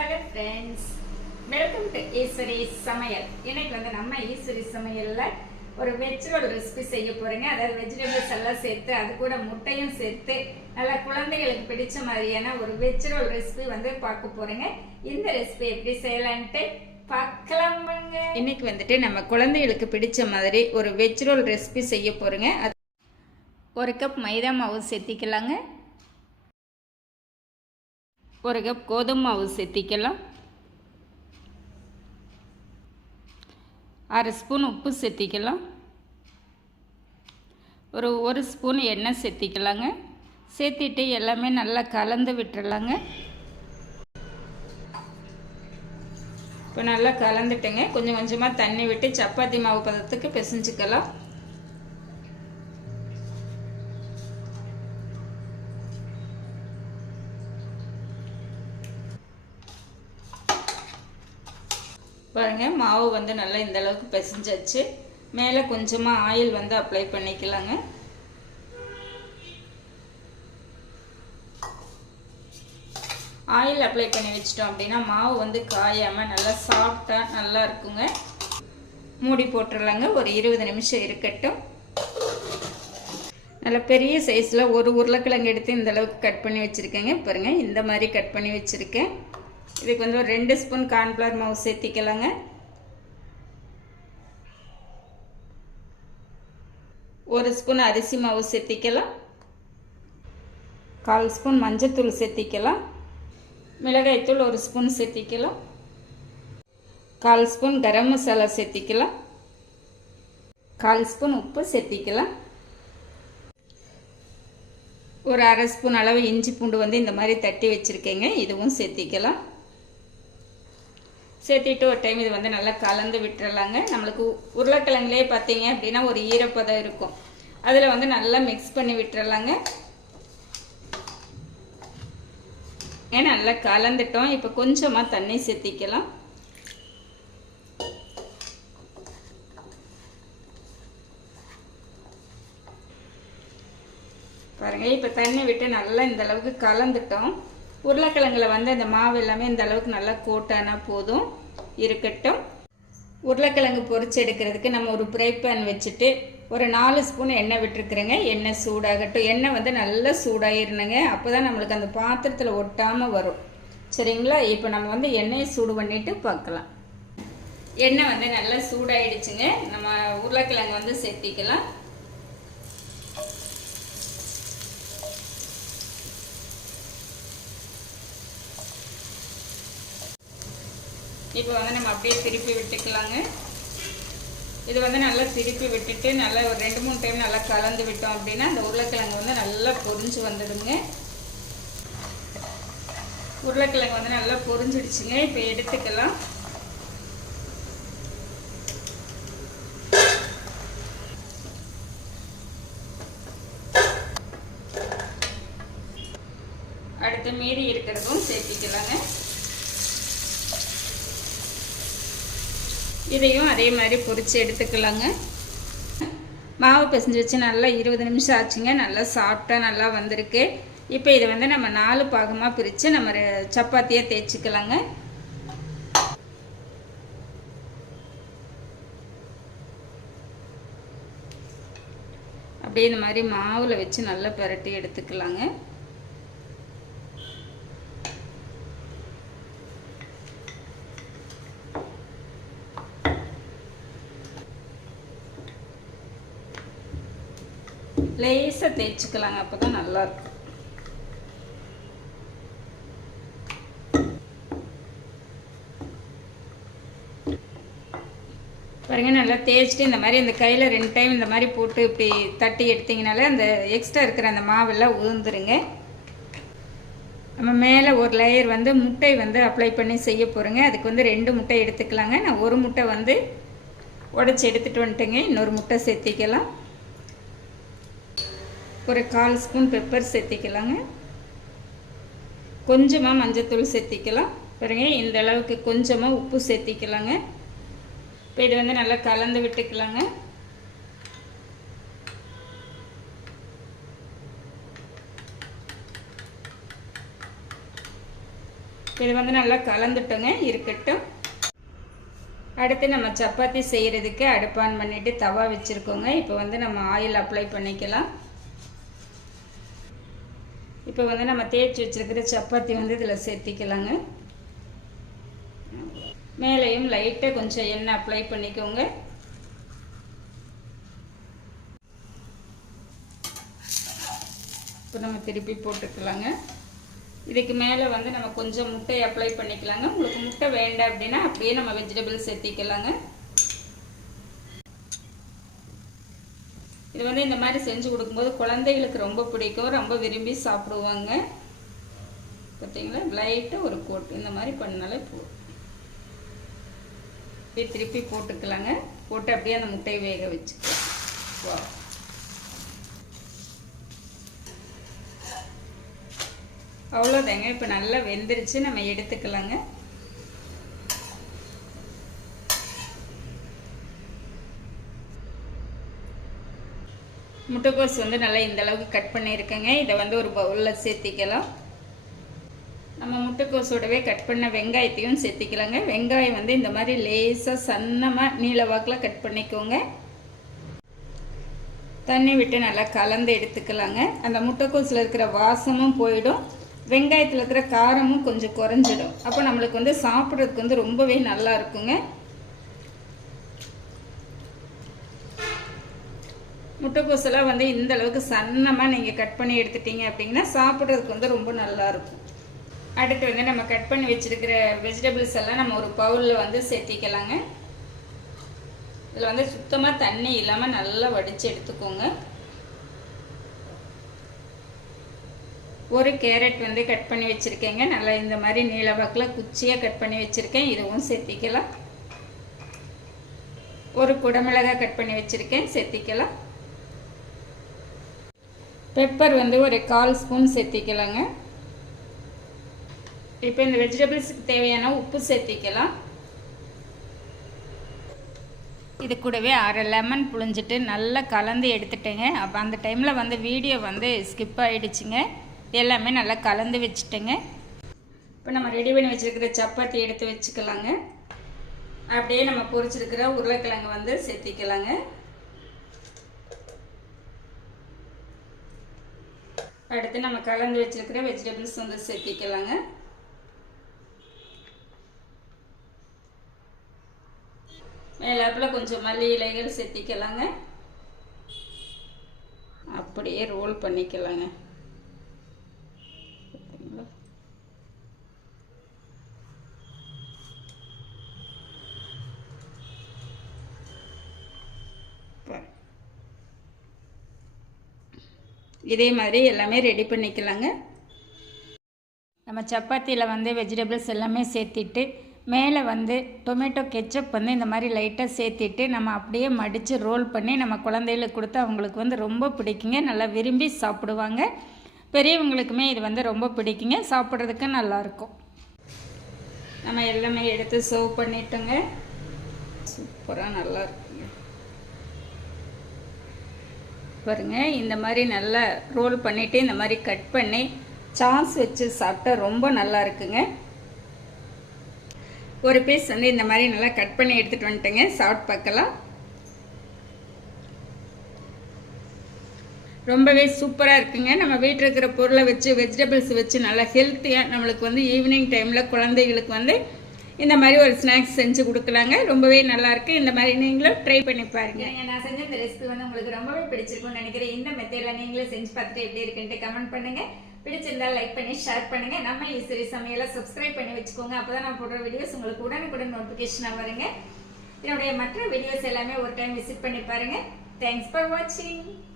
Hello friends welcome to Eswari Samayal. இன்னைக்கு வந்து நம்ம ஈஸ்வரி சமையலில் ஒரு வெஜிடபிள் ரெசிபி செய்ய போறேங்க. அதாவது வெஜிடபிள்ஸ் எல்லாம் சேர்த்து அது கூட முட்டையும் சேர்த்து நல்லா குழந்தைகளுக்கு பிடிச்ச மாதிரியான ஒரு வெஜிடபிள் ரெசிபி வந்து பார்க்க போறேங்க. இந்த ரெசிபி எப்படி செய்யலான்ட்டு பார்க்கலாமாங்க இன்னைக்கு வந்துட்டு நம்ம குழந்தைகளுக்கு பிடிச்ச மாதிரி ஒரு வெஜிடபிள் ரெசிபி செய்ய போகிறேங்க அது ஒரு கப் மைதா மாவு சேர்த்திக்கலாங்க. ஒரு கப் கோதுமை மாவு சேர்த்திக்கலாம். அரை ஸ்பூன் உப்பு சேர்த்திக்கலாம். ஒரு ஒரு ஸ்பூன் எண்ணெய் சேர்த்திக்கலாங்க. சேர்த்திட்டு எல்லாமே நல்லா கலந்து விட்டுறலாங்க. இப்போ நல்லா கலந்துட்டேங்க. கொஞ்சம் கொஞ்சமாக தண்ணி விட்டு சப்பாத்தி மாவு பதத்துக்கு பிசைஞ்சுக்கலாம். பாருங்கள் மாவு வந்து நல்லா இந்த அளவுக்கு பிசைஞ்சாச்சு. மேலே கொஞ்சமாக ஆயில் வந்து அப்ளை பண்ணிக்கலாங்க. ஆயில் அப்ளை பண்ணி வச்சிட்டோம் அப்படின்னா மாவு வந்து காயாமல் நல்லா சாஃப்டாக நல்லா இருக்குங்க. மூடி போட்டுடலாங்க ஒரு இருபது நிமிஷம் இருக்கட்டும். நல்ல பெரிய சைஸில் ஒரு உருளைக்கிழங்கு எடுத்து இந்த அளவுக்கு கட் பண்ணி வச்சுருக்கேங்க. பாருங்கள் இந்த மாதிரி கட் பண்ணி வச்சுருக்கேன். இதுக்கு வந்து ரெண்டு ஸ்பூன் கார்ன்ஃப்ளவர் மாவு சேர்த்திக்கலாங்க. ஒரு ஸ்பூன் அரிசி மாவு சேர்த்திக்கலாம். கால் ஸ்பூன் மஞ்சத்தூள் சேர்த்திக்கலாம். மிளகாய்த்தூள் ஒரு ஸ்பூன் சேர்த்திக்கலாம். கால் ஸ்பூன் கரம் மசாலா சேர்த்திக்கலாம். கால் ஸ்பூன் உப்பு சேர்த்திக்கலாம். ஒரு அரை ஸ்பூன் அளவு இஞ்சி பூண்டு வந்து இந்த மாதிரி தட்டி வச்சுருக்கேங்க. இதுவும் சேர்த்திக்கலாம். சேர்த்திட்டு ஒரு டைம் இது வந்து நல்லா கலந்து விட்டுறலாங்க. நம்மளுக்கு உருளைக்கிழங்குலேயே பார்த்தீங்க அப்படின்னா ஒரு ஈரப்பதம் இருக்கும். அதில் வந்து நல்லா மிக்ஸ் பண்ணி விட்டுறலாங்க. ஏன்னா நல்லா கலந்துட்டோம். இப்போ கொஞ்சமாக தண்ணி சேர்த்திக்கலாம். பாருங்கள் இப்போ தண்ணி விட்டு நல்லா இந்த அளவுக்கு கலந்துட்டோம். உருளைக்கிழங்குல வந்து அந்த மாவு எல்லாமே இந்த அளவுக்கு நல்லா கோட்டானா போதும். இருக்கட்டும். உருளைக்கிழங்கு பொரிச்சு எடுக்கிறதுக்கு நம்ம ஒரு ஃப்ரை பேன் வச்சுட்டு ஒரு நாலு ஸ்பூன் எண்ணெய் விட்டுருக்குறேங்க. எண்ணெய் சூடாகட்டும். எண்ணெய் வந்து நல்லா சூடாகிடணுங்க அப்போ தான் நம்மளுக்கு அந்த பாத்திரத்தில் ஒட்டாமல் வரும். சரிங்களா? இப்போ நம்ம வந்து எண்ணெயை சூடு பண்ணிவிட்டு பார்க்கலாம். எண்ணெய் வந்து நல்லா சூடாயிடுச்சுங்க. நம்ம உருளைக்கிழங்கு வந்து சேர்த்திக்கலாம் இப்போ வந்து நம்ம அப்படியே திருப்பி விட்டுக்கலாங்க. இது வந்து நல்லா திருப்பி விட்டுட்டு நல்லா ஒரு ரெண்டு மூணு டைம் நல்லா கலந்து விட்டோம் அப்படின்னா அந்த உருளைக்கிழங்கு வந்து நல்லா பொரிஞ்சு வந்துடுங்க. உருளைக்கிழங்கு வந்து நல்லா பொரிஞ்சிடுச்சுங்க. இப்போ எடுத்துக்கலாம். அடுத்து மீதி இருக்கிறதும் சேர்த்திக்கலாங்க. இதையும் அதே மாதிரி பொரித்து எடுத்துக்கலாங்க. மாவு பிசைஞ்சு வச்சு நல்லா இருபது நிமிஷம் ஆச்சுங்க. நல்லா சாஃப்டாக நல்லா வந்திருக்கு. இப்போ இதை வந்து நம்ம நாலு பாகமாக பிரித்து நம்ம சப்பாத்தியாக தேய்ச்சிக்கலாங்க. அப்படியே இந்த மாதிரி மாவில் வச்சு நல்லா பரட்டி எடுத்துக்கலாங்க. லேசாக தேய்ச்சிக்கலாங்க அப்போ தான் நல்லாயிருக்கும் பாருங்க நல்லா தேய்ச்சிட்டு இந்த மாதிரி இந்த கையில் ரெண்டு டைம் இந்த மாதிரி போட்டு இப்படி தட்டி எடுத்திங்கனாலே அந்த எக்ஸ்ட்ரா இருக்கிற அந்த மாவெல்லாம் உதிர்ந்துருங்க. நம்ம மேலே ஒரு லேயர் வந்து முட்டை வந்து அப்ளை பண்ணி செய்ய போகிறோங்க அதுக்கு வந்து ரெண்டு முட்டை எடுத்துக்கலாங்க. நான் ஒரு முட்டை வந்து உடச்சி எடுத்துகிட்டு வந்துட்டேங்க. இன்னொரு முட்டை சேர்த்திக்கலாம் ஒரு கால் ஸ்பூன் பெப்பர் சேர்த்திக்கலாங்க. கொஞ்சமாக மஞ்சத்தூள் சேர்த்திக்கலாம். பாருங்க இந்த அளவுக்கு கொஞ்சமாக உப்பு சேர்த்திக்கலாங்க. இப்போ இது வந்து நல்லா கலந்து விட்டுக்கலாங்க. இது வந்து நல்லா கலந்துட்டோங்க இருக்கட்டும். அடுத்து நம்ம சப்பாத்தி செய்கிறதுக்கு அடுப்பான் பண்ணிவிட்டு தவா வச்சுருக்கோங்க. இப்போ வந்து நம்ம ஆயில் அப்ளை பண்ணிக்கலாம். இப்போ வந்து நம்ம தேய்ச்சி வச்சுருக்கிற சப்பாத்தி வந்து இதில் சேர்த்திக்கலாங்க. மேலேயும் லைட்டாக கொஞ்சம் எண்ணெய் அப்ளை பண்ணிக்கோங்க. இப்போ நம்ம திருப்பி போட்டுக்கலாங்க. இதுக்கு மேலே வந்து நம்ம கொஞ்சம் முட்டையை அப்ளை பண்ணிக்கலாங்க. உங்களுக்கு முட்டை வேண்டாம் அப்படின்னா அப்படியே நம்ம வெஜிடபிள்ஸ் சேர்த்திக்கலாங்க. இது வந்து இந்த மாதிரி செஞ்சு கொடுக்கும்போது குழந்தைகளுக்கு ரொம்ப பிடிக்கும். ரொம்ப விரும்பி சாப்பிடுவாங்க. பார்த்தீங்களா லைட்டாக ஒரு கோட் இந்த மாதிரி பண்ணாலே போதும். திருப்பி போட்டுக்கலாங்க. போட்டு அப்படியே அந்த முட்டையை வேக வச்சுக்கலாம். வா அவ்வளோதாங்க இப்போ நல்லா வெந்துருச்சு. நம்ம எடுத்துக்கலாங்க. முட்டைக்கோஸ் வந்து நல்லா இந்த அளவுக்கு கட் பண்ணியிருக்கேங்க. இதை வந்து ஒரு பவுலில் சேர்த்திக்கலாம். நம்ம முட்டைக்கோஸோடவே கட் பண்ண வெங்காயத்தையும் சேர்த்திக்கலாங்க. வெங்காயம் வந்து இந்த மாதிரி லேசாக சன்னமாக நீல வாக்கில் கட் பண்ணிக்கோங்க. தண்ணி விட்டு நல்லா கலந்து எடுத்துக்கலாங்க. அந்த முட்டைக்கோஸில் இருக்கிற வாசமும் போயிடும். வெங்காயத்தில் இருக்கிற காரமும் கொஞ்சம் குறைஞ்சிடும். அப்போ நம்மளுக்கு வந்து சாப்பிட்றதுக்கு வந்து ரொம்பவே நல்லா இருக்குங்க. முட்டைக்கோசெல்லாம் வந்து இந்த அளவுக்கு சன்னமாக நீங்கள் கட் பண்ணி எடுத்துட்டீங்க அப்படின்னா சாப்பிட்றதுக்கு வந்து ரொம்ப நல்லாயிருக்கும் அடுத்து வந்து நம்ம கட் பண்ணி வச்சுருக்கிற வெஜிடபிள்ஸ் எல்லாம் நம்ம ஒரு பவுலில் வந்து சேர்த்திக்கலாங்க. இதில் வந்து சுத்தமாக தண்ணி இல்லாமல் நல்லா வடித்து எடுத்துக்கோங்க. ஒரு கேரட் வந்து கட் பண்ணி வச்சுருக்கேங்க. நல்லா இந்த மாதிரி நீளவாக்கில் குச்சியாக கட் பண்ணி வச்சுருக்கேன். இதுவும் சேர்த்திக்கலாம். ஒரு குடமிளகாய் கட் பண்ணி வச்சுருக்கேன். சேர்த்திக்கலாம். பெப்பர் வந்து ஒரு கால் ஸ்பூன் சேர்த்திக்கலாங்க. இப்போ இந்த வெஜிடபிள்ஸுக்கு தேவையான உப்பு சேர்த்திக்கலாம். இது கூடவே அரை லெமன் புழிஞ்சிட்டு நல்லா கலந்து எடுத்துட்டேங்க. அப்போ அந்த டைமில் வந்து வீடியோ வந்து ஸ்கிப் ஆகிடுச்சிங்க எல்லாமே நல்லா கலந்து வச்சுட்டேங்க. இப்போ நம்ம ரெடி பண்ணி வச்சுருக்கிற சப்பாத்தி எடுத்து வச்சுக்கலாங்க. அப்படியே நம்ம பொரிச்சிருக்கிற உருளைக்கிழங்கு வந்து சேர்த்திக்கலாங்க. அடுத்து நம்ம கலந்து வச்சுருக்கிற வெஜிடபிள்ஸ் வந்து சேர்த்திக்கலாங்க. மேலாப்பில் கொஞ்சம் மல்லி இலைகள் சேர்த்திக்கலாங்க. அப்படியே ரோல் பண்ணிக்கலாங்க. இதே மாதிரி எல்லாமே ரெடி பண்ணிக்கலாங்க. நம்ம சப்பாத்தியில் வந்து வெஜிடபிள்ஸ் எல்லாமே சேர்த்திட்டு மேலே வந்து டொமேட்டோ கெச்சப் வந்து இந்த மாதிரி லைட்டாக சேர்த்திட்டு நம்ம அப்படியே மடித்து ரோல் பண்ணி நம்ம குழந்தைகளுக்கு கொடுத்து அவங்களுக்கு வந்து ரொம்ப பிடிக்குங்க. நல்லா விரும்பி சாப்பிடுவாங்க. பெரியவங்களுக்குமே இது வந்து ரொம்ப பிடிக்குங்க. சாப்பிட்றதுக்கு நல்லாயிருக்கும். நம்ம எல்லாமே எடுத்து சர்வ் பண்ணிட்டோங்க. சூப்பராக நல்லாயிருக்கும். பாருங்க இந்த மாதிரி நல்லா ரோல் பண்ணிவிட்டு இந்த மாதிரி கட் பண்ணி சாஸ் வச்சு சாப்பிட்டா ரொம்ப நல்லா இருக்குங்க. ஒரு பீஸ் வந்து இந்த மாதிரி நல்லா கட் பண்ணி எடுத்துகிட்டு வந்துட்டேங்க. சாப்பிட்டு பார்க்கலாம். ரொம்பவே சூப்பராக இருக்குங்க. நம்ம வீட்டில் இருக்கிற பொருளை வச்சு வெஜிடபிள்ஸ் வச்சு நல்லா ஹெல்த்தியாக நம்மளுக்கு வந்து ஈவினிங் டைமில் குழந்தைகளுக்கு வந்து இந்த மாதிரி ஒரு ஸ்நாக்ஸ் செஞ்சு கொடுக்கலாங்க. ரொம்பவே நல்லா இருக்கு இந்த மாதிரி நீங்களும் ட்ரை பண்ணி பாருங்க. நான் செஞ்ச இந்த ரெசிபி வந்து உங்களுக்கு ரொம்பவே பிடிச்சிருக்கும்னு நினைக்கிறேன். இந்த மெத்தேடில் நீங்களும் செஞ்சு பார்த்துட்டு எப்படி இருக்குன்ட்டு கமெண்ட் பண்ணுங்க. பிடிச்சிருந்தா லைக் பண்ணி ஷேர் பண்ணுங்க. நம்ம ஈஸ்வரி சமையலை சப்ஸ்கிரைப் பண்ணி வச்சுக்கோங்க. அப்பதான் நான் போடுற வீடியோஸ் உங்களுக்கு உடனுக்குடன் நோட்டிஃபிகேஷனாக வருங்க. என்னுடைய மற்ற வீடியோஸ் எல்லாமே ஒரு டைம் விசிட் பண்ணி பாருங்க. தேங்க்ஸ் ஃபார் வாட்சிங்